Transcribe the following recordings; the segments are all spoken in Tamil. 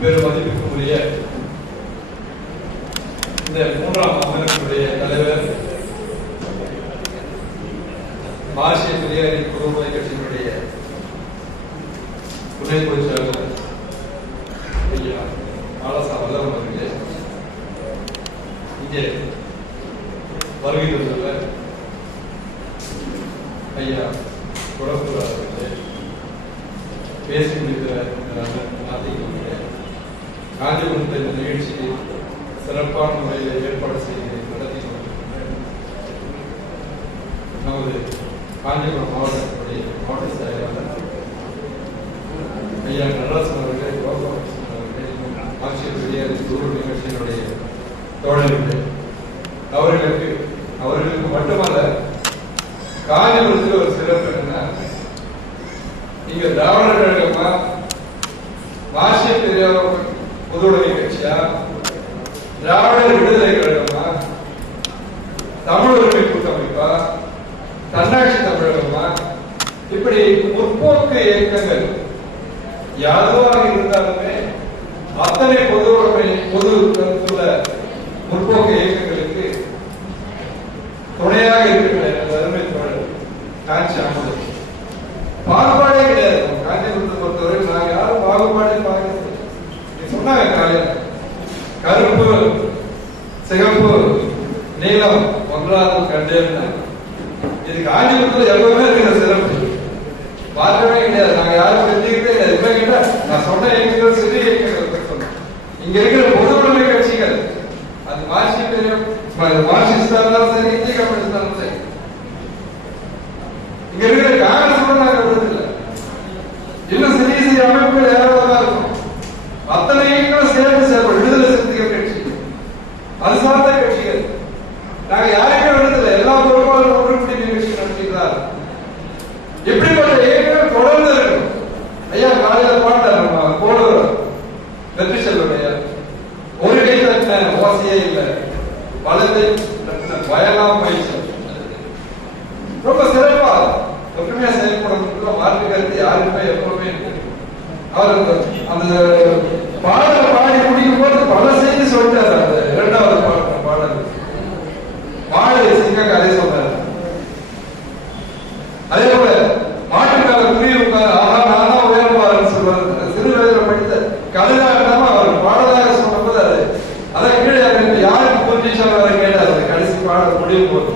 பெருமதிப்புக்குரிய இந்த மூன்றாம் அமர்வினுடைய தலைவர் மார்க்சிய பெரியாரி பொதுவுடைமை கட்சியினுடைய துணை பொதுச் செயலாளர் ஐயா ஆலசா வல்லவன் அவர்களே, இங்கே வருகை தந்துள்ள ஐயா குடம்பூர் அவர்களே, பேசி முடிக்கிற காஞ்சிபுரத்தில் இந்த நிகழ்ச்சியை சிறப்பான முறையில் ஏற்பாடு செய்து நடத்தி கொண்டிருக்கின்ற நமது காஞ்சிபுரம் மாவட்டத்தினுடைய மாவட்ட செயலாளர் ஐயா நடராசன் அவர்களே, கோபாலகிருஷ்ணன் அவர்களே, மார்க்சிய பெரியாரி பொதுவுடைமை கட்சியினுடைய தோழர்களே, அவர்களுக்கு மட்டுமல்ல, காஞ்சிபுரத்தில் ஒரு சிறப்பு என்னன்னா, நீங்க திராவிடர் கழகமா, மார்க்சிய பெரியார் பொதுவுடைமை கட்சியா, திராவிடர் விடுதலை கழகமா, தமிழ் உரிமை கூட்டமைப்பா, தன்னாட்சி தமிழகமா, இப்படி முற்போக்கு இயக்கங்கள் யாருவாக இருந்தாலுமே அத்தனை பொது கருத்துள்ள முற்போக்கு இயக்கங்களுக்கு துணையாக இருக்கிற அருமை தோழர் காஞ்சி அமது பாகுபாடே கிடையாது. காஞ்சிபுரத்தை பொறுத்தவரை நான் யாரும் பாகுபாடே பார்க்கறது சொன்னாங்க. காலையில் கருப்பு சிகப்பு நீளம் ஒன்றாவது கண்டேன். இது காஞ்சிபுரத்தில் எப்பவுமே இருக்கிற சிறப்பு, பார்க்கவே கிடையாது. நாங்க யாரும் தெரிஞ்சுக்கிட்டே கிடையாது. இப்ப கிட்ட நான் சொன்ன இயக்கங்கள் சிறிய இயக்கங்கள் சொன்னேன். இங்க இருக்கிற பொதுவுடைமை கட்சிகள், அது மார்க்சிஸ்டா இருந்தாலும் சரி, இந்திய கம்யூனிஸ்ட் இருந்தாலும் சரி, இங்க இருக்கிற காங்கிரஸ் கூட நாங்க விடுறதில்லை. இன்னும் சிறிய சிறிய அமைப்புகள் ஏராளமா இருக்கும். அத்தனை இயக்கங்களும் சேர்ந்து செயல்படும். விடுதலை சிறுத்தைகள் கட்சி, அது சார்ந்த கட்சிகள், நாங்க யாருமே விடுறதில்லை. எல்லா பொறுப்பாளரும் ஒன்றுபடி நிகழ்ச்சி நடத்துகிறார். இப்படிப்பட்ட இயக்கங்கள் தொடர்ந்து இருக்கும். ஐயா காலையில பாட்டார் போடுவார் வெற்றி செல்வடைய ஒரு கை தட்டின ஓசையே இல்லை, வளத்தை வயலாம் பயிற்சி ரொம்ப சிறப்பா ஒற்றுமையா செயல்படுறதுக்குள்ள மாற்று கருத்து யாருக்குமே எப்பவுமே அவர் அந்த பாடலை பாடி முடிக்கும் போது பல செய்தி சொல்லிட்டாரு. அந்த இரண்டாவது பாடல் மாடு சிங்க கதை சொன்னார். அதே போல மாட்டுக்காக புரிய உட்கார், ஆனா நான் தான் உயர்வாருன்னு சொல்லுவார். சிறு வயதில் படித்த கதையா இல்லாம அவர் பாடலாக சொன்னபோது அதை கீழே யாருக்கு புரிஞ்சிச்சாலும் கேட்டார். கடைசி பாடல் முடியும் போது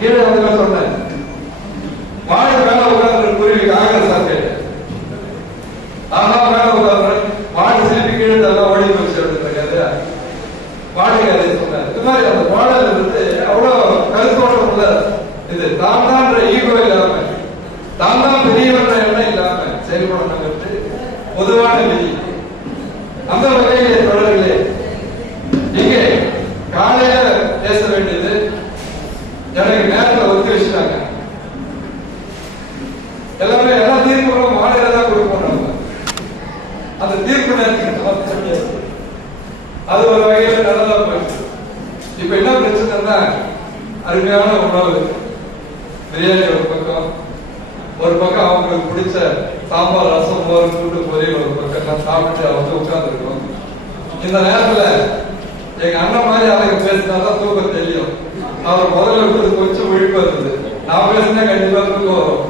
கீழே வந்து சொன்னேன், மாடு மேல உட்கார்ந்து குருவி காங்கிரஸ் கேட்டேன். ஆனா மேல உட்கார்ந்து மாடு சிரிப்பி கீழே எல்லாம் ஓடி போச்சு அப்படின்ற மாடு கதை சொன்னார். இது மாதிரி அந்த பாடல் வந்து அவ்வளவு கருத்தோட்டம் உள்ள இது தான் தான் ஈகோ இல்லாம, தான் தான் பெரியவன்ற எண்ணம் இல்லாம செயல்படணும் பொதுவான விதி. அந்த வகையிலே தொடர்களே, இங்கே காலையில பேச வேண்டியது எனக்கு நேரத்தில் ஒதுக்கி வச்சுட்டாங்க. எல்லாமே எல்லா தீர்ப்புகளும் மாநில தான் கொடுப்போம். அந்த தீர்ப்பு நேரத்துக்கு அது ஒரு வகையில நல்லதா போயிடுச்சு. இப்ப என்ன பிரச்சனைன்னா, அருமையான உணவு பிரியாணி ஒரு பக்கம் அவங்களுக்கு பிடிச்ச சாம்பார், ரசம், மோர், கூட்டு, பொரியல் ஒரு பக்கம் நான் சாப்பிட்டு வந்து உட்கார்ந்துருக்கோம். இந்த நேரத்துல எங்க அண்ணன் மாதிரி அவங்க பேசினாதான் தூக்கம் தெரியும். அவர் முதல்ல விட்டு கொஞ்சம் விழிப்பு இருந்தது. நான் பேசினா கண்டிப்பா தூக்கம் வரும்.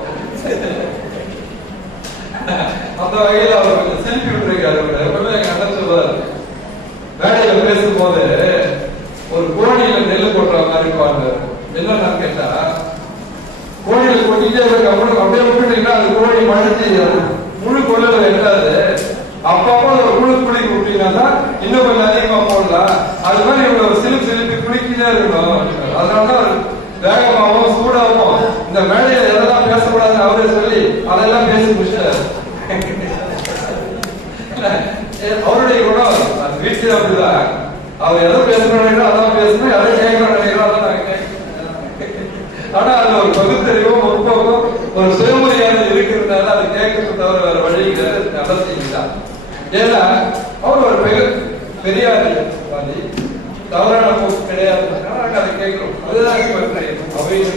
அந்த வகையில் அவர் கொஞ்சம் செல்ஃபி விட்டுருக்காரு. எப்பவுமே எங்க அண்ணன் சொல்றாரு, வேலையில பேசும்போது ஒரு கோணியில நெல் கொட்டுற மாதிரி பாருங்க. என்னன்னு கேட்டா, கோழியில கொட்டிட்டே இருக்க அப்படியே விட்டுட்டீங்கன்னா அது கோழி மழைச்சி முழு கொள்ளல எட்டாது. அப்பப்போ ஒரு முழு குளிக்கு விட்டீங்கன்னா இன்னும் கொஞ்சம் அதிகமா போடலாம். அது மாதிரி இவ்வளவு சிலுப்பி குளிக்கிட்டே இருக்கணும். அதனாலதான் வேகமாகவும் சூடாகவும் இந்த மேடையில எதெல்லாம் பேசக்கூடாதுன்னு அவரே சொல்லி அதெல்லாம் பேசி முடிச்சாரு. அவருடைய குணம் அது வீட்டில் அப்படிதான். அவர் எதை பேசணும் அதான் பேசணும், எதை கேட்கணும் நினைக்கிறோம் அதான் நாங்க கேட்கணும். ஆனா அது ஒரு பகுத்தறிவும் முற்போக்கும் ஒரு சுயமரியாதை இருக்கிறதுனால அது கேட்கறது தவிர வேற வழி நல்லா செய்யலாம். ஏன்னா அவர் ஒரு பெரியார்வாதி, தவறான போக்கு கிடையாது. நாங்க அதை கேட்கிறோம். அதுதான் அவையில்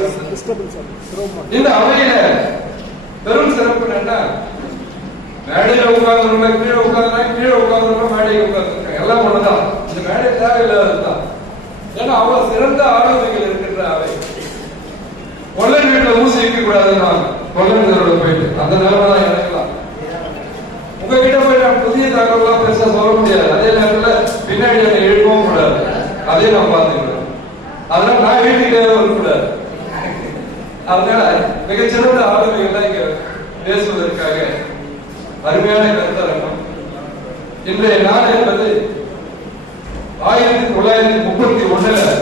இந்த அவையில பெரும் சிறப்பு என்னன்னா, மேடையில உட்கார்ந்து கீழே உட்கார்ந்து கீழே உட்கார்ந்து மேடையை உட்கார்ந்து எல்லாம் ஒண்ணுதான். இந்த மேடை தேவையில்லாததுதான். ஏன்னா அவ்வளவு சிறந்த ஆளுமைகள் இருக்கின்ற அவை. கொள்ளன் வீட்டுல ஊசி வைக்க கூடாதுன்னா கொள்ளனோட போயிட்டு அந்த நிலைமை தான் எனக்குலாம். உங்ககிட்ட போய் நான் புதிய தகவலாம் பெருசா சொல்ல முடியாது. அதே நேரத்தில் பின்னாடி என்னை எழுப்பவும் கூடாது. அதே நான் பார்த்துக்கிறேன். அதனால நான் வீட்டுக்கு வரக்கூடாது. அதனால மிகச்சிறந்த ஆளுமைகள் இங்க பேசுவதற்காக அருமையான கருத்தரங்கம். இன்றைய நாள் என்பது 1931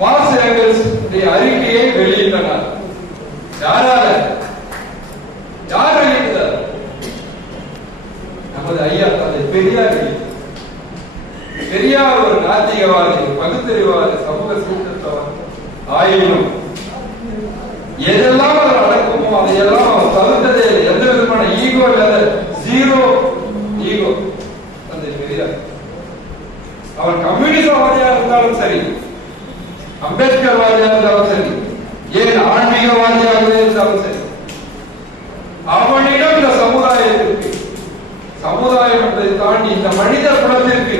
மார்க்ஸ் எங்கெல்ஸ் அறிக்கையை வெளியிட்டனர். யாரால? யார் வெளியிட்டார்? நமது ஐயா தந்தை பெரியார். பெரியார் ஒரு நாத்திகவாதி, பகுத்தறிவாதி, சமூக சீர்திருத்தவாதி. ஆயினும் எதெல்லாம் அவர் நடக்குமோ அதையெல்லாம் அவர் தவிர்த்ததே. எந்த விதமான ஈகோ இல்லாத ஜீரோ ஈகோ தந்தை பெரியார். அவர் கம்யூனிசவாதியா இருந்தாலும் சரி, அம்பேத்கர் வாதியா இருந்தாலும் சரி, ஏன் ஆன்மீகவாதியாகவே இருந்தாலும் சரி, அவனிடம் இந்த சமுதாயத்திற்கு, சமுதாயம் என்பதை தாண்டி இந்த மனித குலத்திற்கு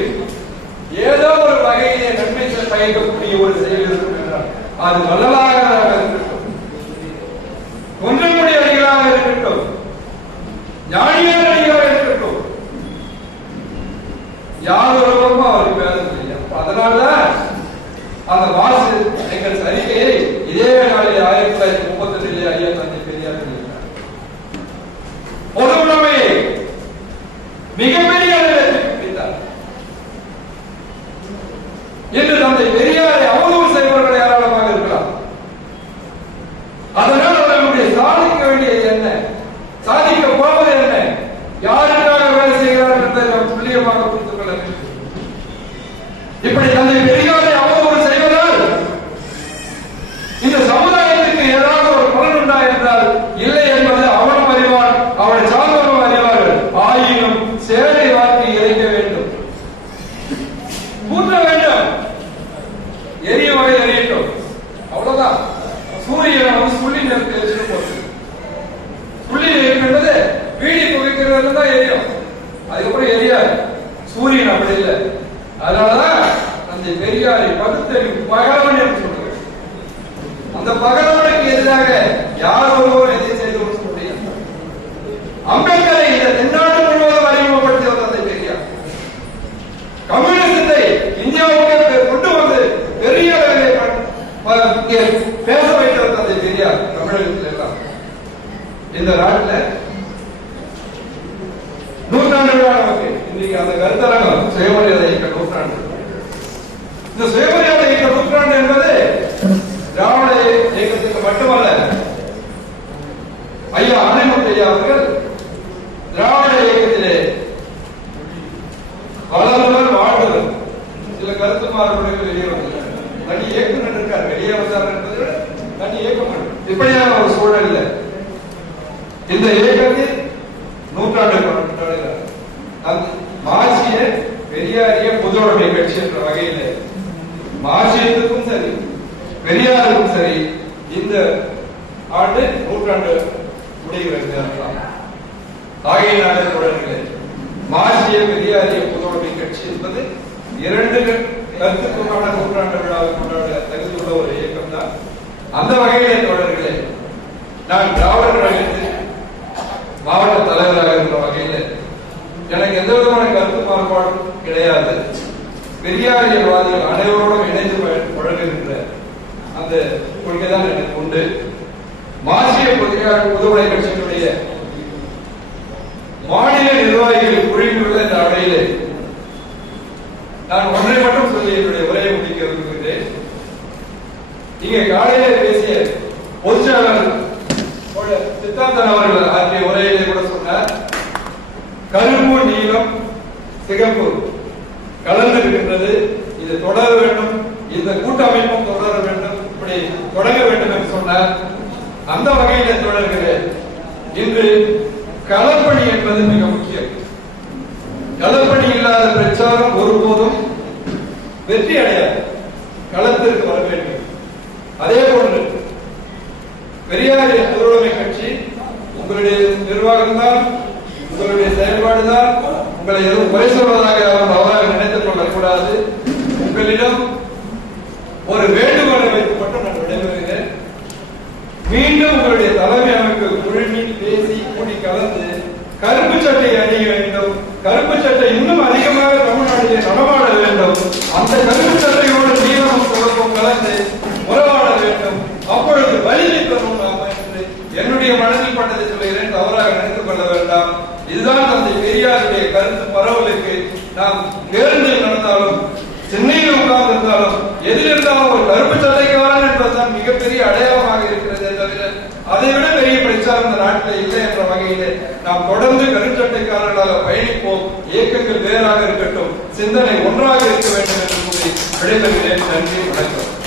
ஏதோ ஒரு வகையிலே நன்மை பயக்கக்கூடிய ஒரு செயல் இருக்கும் என்றால் அது வள்ளலாக இருக்கட்டும், ஒன்றுமுடி அடிகளாக இருக்கட்டும், ஞானியான அடிகளாக இருக்கட்டும், யார் ஒருவரும் அவருக்கு வேலை செய்யும். அதனால்தான் அந்த மாசு எங்கள் அறிக்கையை இதே நாளில் 1938 ஐயா தந்தை பெரியார் வெளியிட்டார். பொது உடைமையை மிகப்பெரிய அளவில் பிடித்தார். இன்று தந்தை பெரியாரை அவதூறு செய்பவர்கள் ஏராளமாக இருக்கலாம். அதனால் அவர்களுடைய சாதிக்க வேண்டியது என்ன, சாதிக்க போவது என்ன, யாருக்காக வேலை செய்கிறார்கள் என்பதை நாம் துல்லியமாக புரிந்து கொள்ள வேண்டும். இப்படி தந்தை பெரியாரை அவதூறு செய்வதால் இந்த சமுதாயத்துக்கு ஏதாவது ஒரு பலன் உண்டா என்றால் இல்லை என்பது அவனும் அறிவான், அவனை சார்ந்தவனும் அறிவார்கள். ஆயினும் சேவை வாக்கி இறைக்க வேண்டும், கூட்ட வேண்டும், எரிய வகை எரியட்டும், அவ்வளவுதான். சூரியன் வந்து சுள்ளி நிறுத்தி வச்சுட்டு போச்சு. சுள்ளி இருக்கின்றது வீடி புகைக்கிறது தான் எரியும், அதுக்கப்புறம் எரியாது. சூரியன் அப்படி இல்லை. அதனாலதான் அந்த பெரியாரை பகுத்தறிவு பகலவன் என்று சொல்லுங்க. அந்த பகலவனுக்கு எதிராக யார் ஒருவரும் எதை செய்து கொடுக்க முடியும். அம்பேத்கரை இந்த தென்னாடு முழுவதும் அறிமுகப்படுத்தியவர் தந்தை பெரியார். கம்யூனிசத்தை இந்தியாவுக்கு கொண்டு வந்து பெரிய பேச வைத்தவர் தந்தை பெரியார். தமிழகத்தில் எல்லாம் இந்த நாட்டில் நூற்றாண்டு விழா நமக்கு இன்னைக்கு அந்த கருத்தரங்கம் சுயமரியாதை இயக்க நூற்றாண்டு. இந்த சுயமரியாதை இயக்க நூற்றாண்டு என்பது திராவிட இயக்கத்துக்கு மட்டுமல்ல. ஐயா ஆணைமுத்து ஐயா அவர்கள் திராவிட இயக்கத்திலே வளர்ந்தவர் வாழ்ந்தவர். சில கருத்து மாறுபடுகள் வெளியே வந்தார். தனி இயக்குனர் இருக்கார், வெளியே வந்தார் என்பது தனி இயக்கம். இப்படியான ஒரு சூழலில் இந்த இயக்கத்தில் நூற்றாண்டு கொண்டாடுகிறார். மார்க்சிய பெரியாரிய பொதுவுடைமை கட்சி என்ற வகையில் மார்க்சியத்துக்கும் சரி பெரியாருக்கும் சரி இந்த ஆண்டு நூற்றாண்டு முடிகிறது. ஆகையினாலே தொடர்களே, மார்க்சிய பெரியாரிய பொதுவுடைமை கட்சி என்பது இரண்டு கருத்துக்குமான நூற்றாண்டு விழாவை கொண்டாட தகுதியுள்ள ஒரு இயக்கம் தான். அந்த வகையிலே தொடர்களே, நான் திராவிட கழகத்தில் மாவட்ட தலைவராக இருக்கிற வகையில் எனக்கு எந்த விதமான கருத்து மாறுபாடும் கிடையாது. பெரியாரியவாதிகள் அனைவரோடும் இணைந்து பழகுகின்ற அந்த கொள்கைதான் எனக்கு உண்டு. மார்க்சிய பொதுவுடைமை கட்சியினுடைய மாநில நிர்வாகிகள் குழுவிலுள்ள இந்த அவையிலே நான் ஒன்றை மட்டும் சொல்லி என்னுடைய உரையை முடிக்க விரும்புகிறேன். இங்கே காலையிலே பேசிய பொதுச்செயலாளர் சித்தாந்தன் அவர்கள் ஆற்றிய உரையிலே கூட சொன்னார், கருப்பு நீலம் சிகப்பு கலந்து இருக்கின்றது, இது தொடர வேண்டும், இந்த கூட்டமைப்பும் தொடர வேண்டும், இப்படி தொடங்க வேண்டும் என்று சொன்னார். அந்த வகையிலே தொடர்கிறேன். இன்று களப்பணி என்பது மிக முக்கியம். களப்பணி இல்லாத பிரச்சாரம் ஒருபோதும் வெற்றி அடையாது. களத்திற்கு வர வேண்டும். அதே போன்று பெரியார் தோழமை கட்சி உங்களுடைய நிர்வாகம் தான், உங்களுடைய செயல்பாடு தான். உங்களை எதுவும் குறை சொல்வதாக அவராக நினைத்துக் கொள்ளக்கூடாது. உங்களிடம் ஒரு வேண்டுகோளை வைத்து மட்டும் நான் விடைபெறுகிறேன். மீண்டும் உங்களுடைய தலைமை அமைப்பு குழுமி பேசி கூடி கலந்து கருப்பு சட்டை அணிய வேண்டும். கருப்பு சட்டை இன்னும் அதிகமாக தமிழ்நாட்டிலே நடமாட வேண்டும். அந்த கருப்பு சட்டையோடு நீளமும் குழப்பம் கலந்து உறவாட வேண்டும். அப்பொழுது வலிமை பெறும் நாம என்று என்னுடைய மனதில் பட்டதை சொல்கிறேன். தவறாக நினைத்துக் கொள்ள வேண்டாம். இதுதான் தந்தை பெரியாருடைய கருத்து பரவலுக்கு. நாம் பேருந்தில் நடந்தாலும் சென்னையில் உட்கார்ந்து இருந்தாலும் எதிலிருந்தாலும் ஒரு கருப்பு சட்டைக்காரன் என்பதுதான் மிகப்பெரிய அடையாளமாக இருக்கிறதே தவிர அதைவிட பெரிய பிரச்சாரம் இந்த நாட்டில் இல்லை என்ற வகையிலே நாம் தொடர்ந்து கருச்சட்டைக்காரர்களாக பயணிப்போம். இயக்கங்கள் வேறாக இருக்கட்டும், சிந்தனை ஒன்றாக இருக்க வேண்டும் என்று கூறி விடைபெறுகிறேன். நன்றி, வணக்கம்.